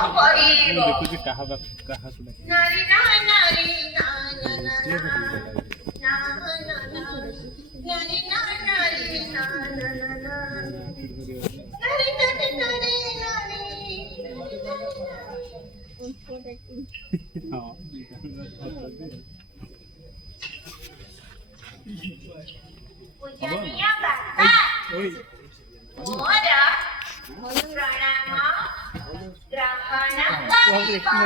देखुଛି କାହାକୁ ନାରୀ ନା ନାରୀ ନା ନା ନା ନା ନାରୀ ନା ନାରୀ ନା ନା ନା ନାରୀ ନାରୀ ନାରୀ ନାରୀ ପୂଜନୀୟ ବାପା ମୋର ପ୍ରଣାମ ଗ୍ରହଣ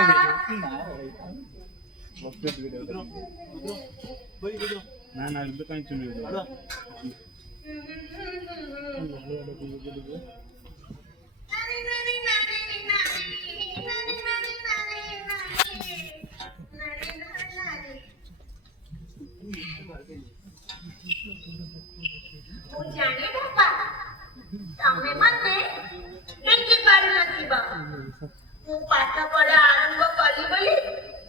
କରିବା। ନା ନା ଏବେ କାହିଁ ଚୁନି ମୁଁ ଜାଣେ ବାପା ତମେ ମତେ ଦେଖି ପାରୁନଥିବ। ମୁଁ ପାଠ ପଢା ଆରମ୍ଭ କଲି ବୋଲି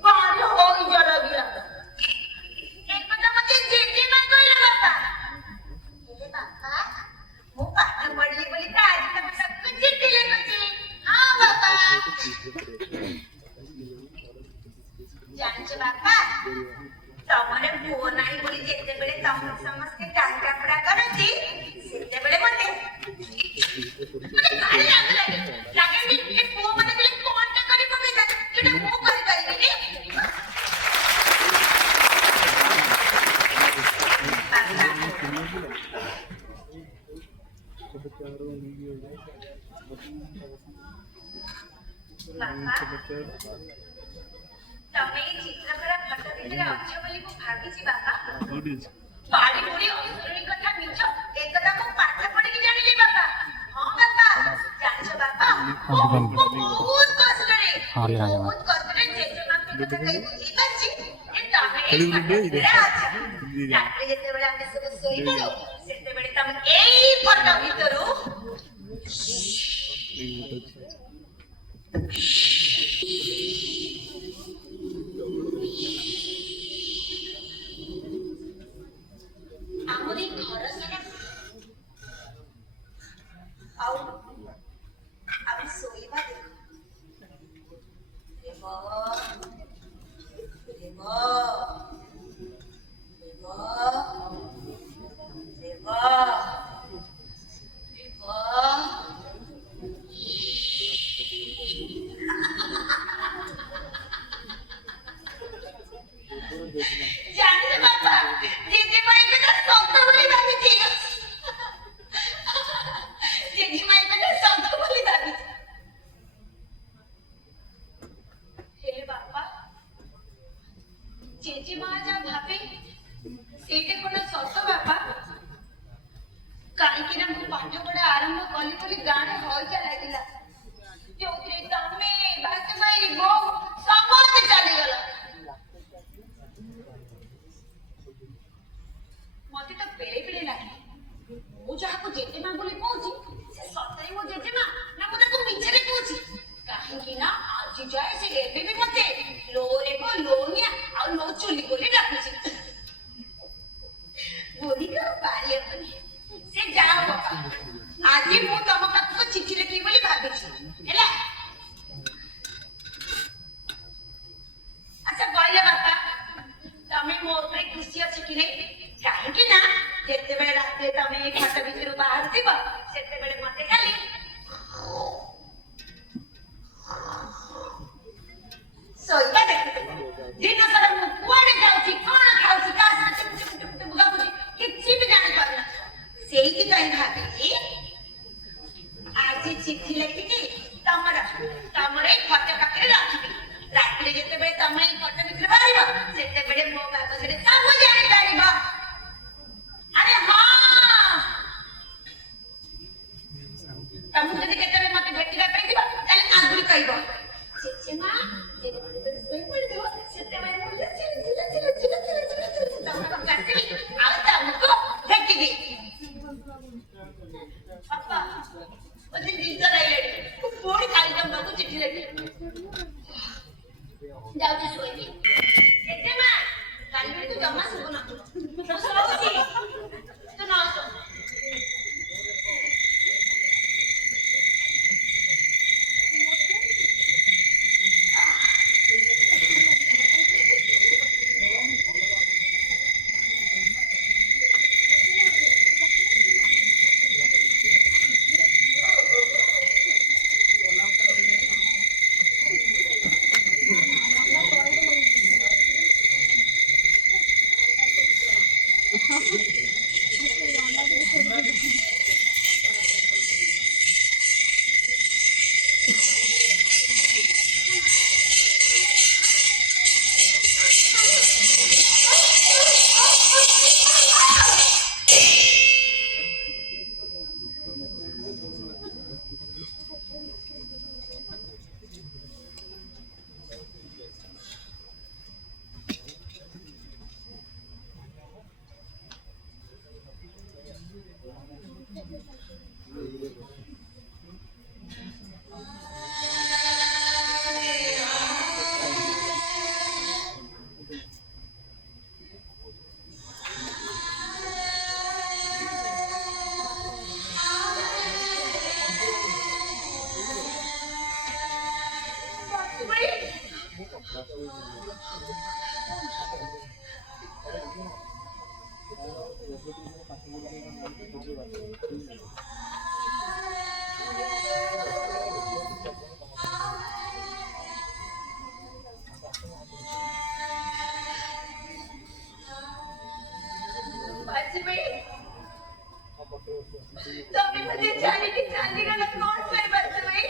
ଭାରି ହୋଇଜ ଲାଗିଲା। ଏକଥା ମତେ ଜେଜେମା କହିଲା ବାପା। ହେଲେ ବାପା ମୁଁ ପାଠ ପଢିଲି ବୋଲି ତ ଆଜି ତମେ ସବୁ ଚିଠି ଲେଖୁଛି। ହଁ ବାପା ଜାଣିଛ ବାପା ତମର ପୁଅ ନାହିଁ ବୋଲି ଯେତେବେଳେ ତମକୁ ସମସ୍ତେ ଟାଙ୍ଗା କରନ୍ତି ସେତେବେଳେ ମତେ ଭାରି ରାଗ ଲାଗେ। ଲାଗେନି ଏ ପୁଅ ମତେ କହିଲେ କଣଟା କରି ପକେଇଥାନ୍ତି ଯୋଉଟା ମୁଁ କରିପାରିବିନି। ତମେ ଏଇ ଚିତ୍ରକର ଫଟୋ ଭିତରେ ଅଛ ବୋଲି ମୁଁ ଭାବିଛି ବାପା। ପାଳି ବୁଢୀ ଅସୁରଣୀ କଥା ମିଛ ଏକଥା ମୁଁ ପାଠ ପଢିକି ଜାଣିଲି ବାପା। ହଁ ବାପା ଜାଣିଛ ବାପା ବହୁତ କଷ୍ଟରେ ଜେଜେମାଙ୍କ କଥା କହି ବୁଝେଇ ପାରିଛି ଯେ ତମେ ଏଇ ଫଟୋ ଭିତରେ ଅଛ। ରାତିରେ ଯେତେବେଳେ ଆମେ ସବୁ ଶୋଇପଡୁ ସେତେବେଳେ ତମେ ଏଇ ଫଟୋ ଭିତରୁ ଆମର ଏଇ ଘର ସାରା ଆଉ ଆମେ ଶୋଇବା ଦେଖ। ଦେବ ଦେବ ଦେବ ଦେବ ଦେବ ଜାଣିଛ ବାପା ଜେଜେମା ଏକଥା ସତ ବୋଲି ଭାବିଛି। ଜେଜେମା ଏକଥା ସତ ବୋଲି ଭାବିଛି। ହେଲେ ବାପା ଜେଜେମା ଯାହା ଭାବେ ସେଇଟା କଣ ସତ ବାପା? କାହିଁକି ନା ମୁଁ ପାଠ ପଢା ଆରମ୍ଭ କଲି ବୋଲି ଗାଁରେ ହଇଜା ଲାଗିଲା ଯୋଉଥିରେ ତମେ ଭାଇ ବୋଉ ସମସ୍ତେ ଚାଲିଗଲ। ମତେ ତ ବେଳେ ବେଳେ ଲାଗେ ମୁଁ ଯାହାକୁ ଜେଜେମା ବୋଲି କହୁଛି ସେ ସତରେ ମୋ ଜେଜେମା ନା ମୁଁ ତାକୁ ମିଛରେ କହୁଛି। କାହିଁକି ନା ଆଜି ଯାଏ ସେ ଏବେ ବି ମତେ ଲୋରେ ଲୋନିଆ ଆଉ ଲୋ ଚୁଲି ବୋଲି ଡାକୁଛି। ବୁଢୀକୁ ପାରି ହବନି। ସେ ଯାଅ ବାପା ଆଜି ମୁଁ ତମ ପାଖକୁ ଚିଠି ଲେଖିବି ବୋଲି ଭାବିଛି ହେଲା। ଆଚ୍ଛା କହିଲେ ବାପା ତମେ ମୋ ଉପରେ ଖୁସି ଅଛ କି ନାଇଁ? କାହିଁକି ନା ଯେତେବେଳେ ରାତିରେ ତମେ ଏଇ ଫଟୋ ଭିତରୁ ବାହାରୁଥିବ ସେତେବେଳେ ମତେ ଖାଲି ଶୋଇବା ଦେଖୁଥିବ। ଦିନ ସାରା ମୁଁ କୁଆଡେ ଯାଉଛି କଣ ଖାଉଛି କାହା ସାଙ୍ଗେ ବୁଝାବୁଝି କିଛି ବି ଜାଣିପାରୁନଥିବ। ସେଇଥିପାଇଁ ଭାବିଲି ଆଜି ଚିଠି ଲେଖିକି ତମର ଏଇ ଫଟୋ ପାଖରେ ରଖିବି। ରାତିରେ ଯେତେବେଳେ ତମେ ଏଇ ଫଟୋ ଭିତରେ ବାହାରିବ ସେତେବେଳେ ମୋ ବାବଦରେ ସବୁ ଜାଣିପାରିବ। ଆରେ ହଁ ତମକୁ ଯଦି କେତେବେଳେ ମତେ ଭେଟିବା ପାଇଁ ଥିବ ତାହେଲେ ଆଗରୁ କହିବ ଜେଜେମା ଯେତେବେଳେ ଶୋଇପଡିଥିବ ସେତେବେଳେ ମୁଁ ତମ ପାଖକୁ ଆସିବି ଆଉ ତମକୁ ଭେଟିବି। ବାପା ମତେ ନିଦ ଲାଗିଲାଣି ମୁଁ ପୁଣି କାଲି ତମ ପାଖକୁ ଚିଠି ଲେଖିବି। ଯାଉଛି ଶୋଇବି। ଜେଜେମା କାଲି ତୁ ଜମା ଶୁଭୁନଥିବ ମୁଁ ଶୋଉଛି ତୁ ନ ଶୋ। बाजूबाई, तुम्ही मध्ये चाली गेला कोण काय बाजूबाई?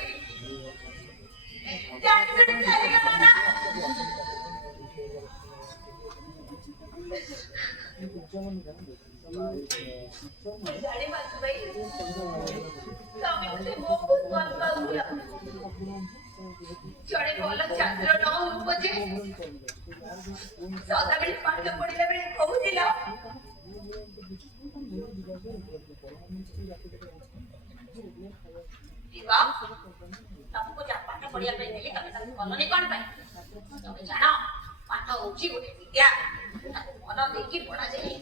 चाली गेला ना? जाने बाजूबाई, तुम्ही मध्ये बहुत कॉल करूया. ଜଣେ ଭଲ ଛାତ୍ର ନ ଉପଜେ ସଦାବେଳେ ପାଠ ପଢିଲା ବେଳେ କହୁଥିଲ ତମକୁ ପାଠ ପଢିବା ପାଇଁ ଦେଲି, ତମେ ତାକୁ କଲନି କଣ ପାଇଁ? ତମେ ଜାଣ ପାଠ ହଉଛି ଗୋଟେ ବିଦ୍ୟା, ତାକୁ ମନ ଦେଇକି ପଢାଯାଏ।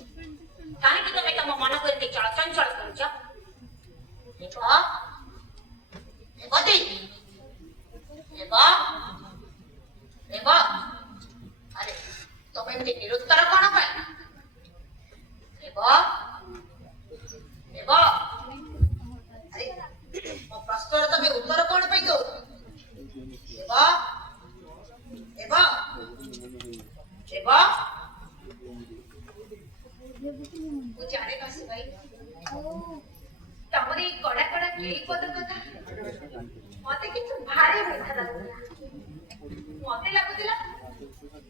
କାହିଁକି ତମେ ତମ ମନକୁ ଏତେ ଚଳଚଞ୍ଚଳ କରୁଛ? अरे तुम्हें निरुत्तर कौन पाए? अरे मो प्रश्न तुम्हें उत्तर कौन पाई दो? जाने बासु भाई, तमरी कड़ा कड़ा केई पद कथा मते किछु भारी मिठा लागुला। मते लागुतिला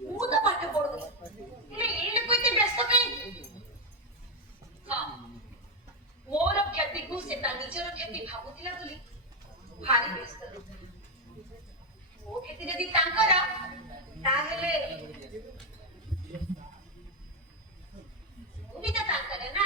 ମୁଁ ତ ପାଠ ପଢୁନି, ହେଲେ ଏଇ ଲୋକ ଏତେ ବ୍ୟସ୍ତ କାହିଁକି? ହଁ, ମୋର କ୍ଷତିକୁ ସେ ତା ନିଜର କ୍ଷତି ଭାବୁଥିଲା ବୋଲି ଭାରି ବ୍ୟସ୍ତ ରହୁଥିଲା। ମୋ କ୍ଷତି ଯଦି ତାଙ୍କର, ତାହେଲେ ମୁଁ ବି ତ ତାଙ୍କର ନା।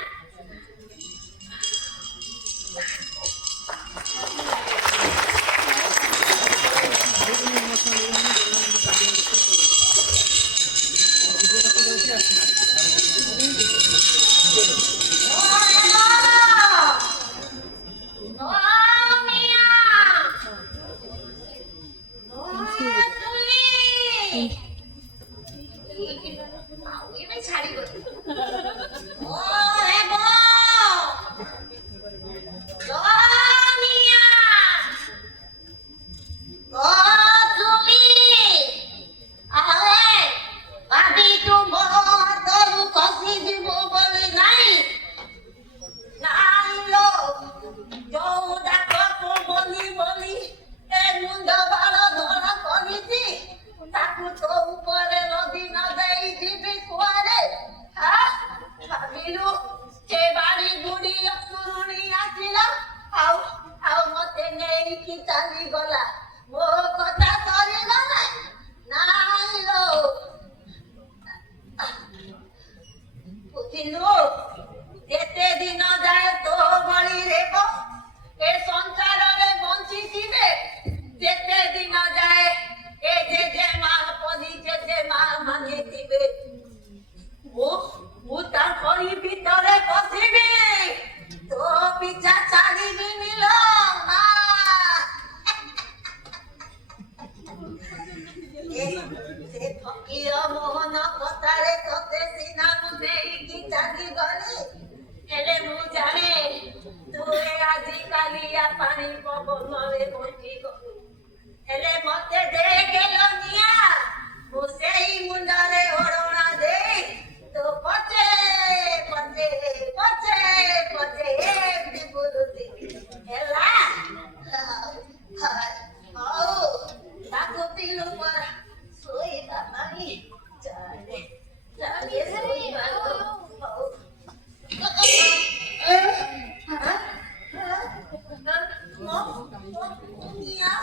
Nia,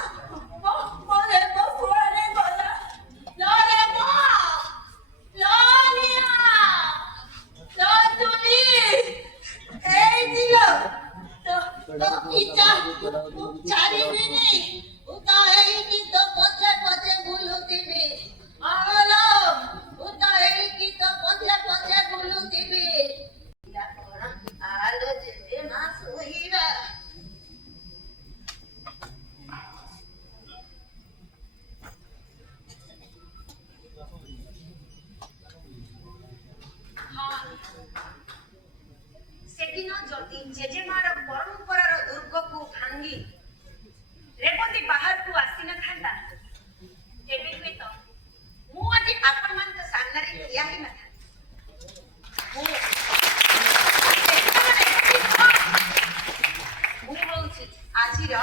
mo le mo fuere gola. Lo le mo. Lo Nia. Lo tuli. Ei diyo. To icha. Chari bini. Uta ei ki to poche poche bulu tibi. Alo. Uta ei ki to poche poche bulu tibi. Ya orang alo jete masuk hira. ସେଦିନ ଯଦି ଜେଜେମାର ପରମ୍ପରାର ଦୁର୍ଗକୁ ଭାଙ୍ଗି ରେବତୀ ବାହାରକୁ ଆସିନଥାନ୍ତା ତେବେ ହୁଏତ ମୁଁ ଆଜି ଆପଣମାନଙ୍କ ସାମ୍ନାରେ ଠିଆ ହେଇନଥାନ୍ତି। ମୁଁ ହଉଛି ଆଜିର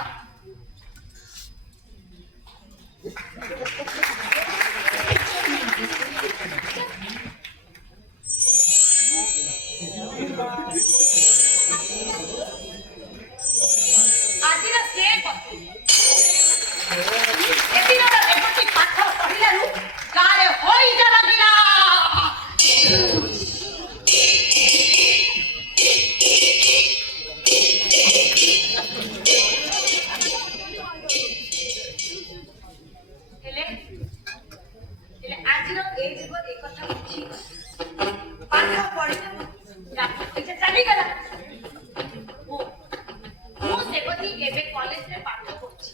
ସେ ସେଦିନର ରେବତୀ ପାଠ ପଢିଲାରୁ ଗାଁରେ ହଇଜା ଲାଗିଲା। ହେଲେ ଆଜିର ଏ ଯୁଗ ଏ କଥା ବୁଝି ପାଠ ପଢିଲେ ହଇଜା ଚାଲିଗଲା। ମୁଁ ସେବତୀ ଏବେ କଲେଜରେ ପାଠ ପଢୁଛି।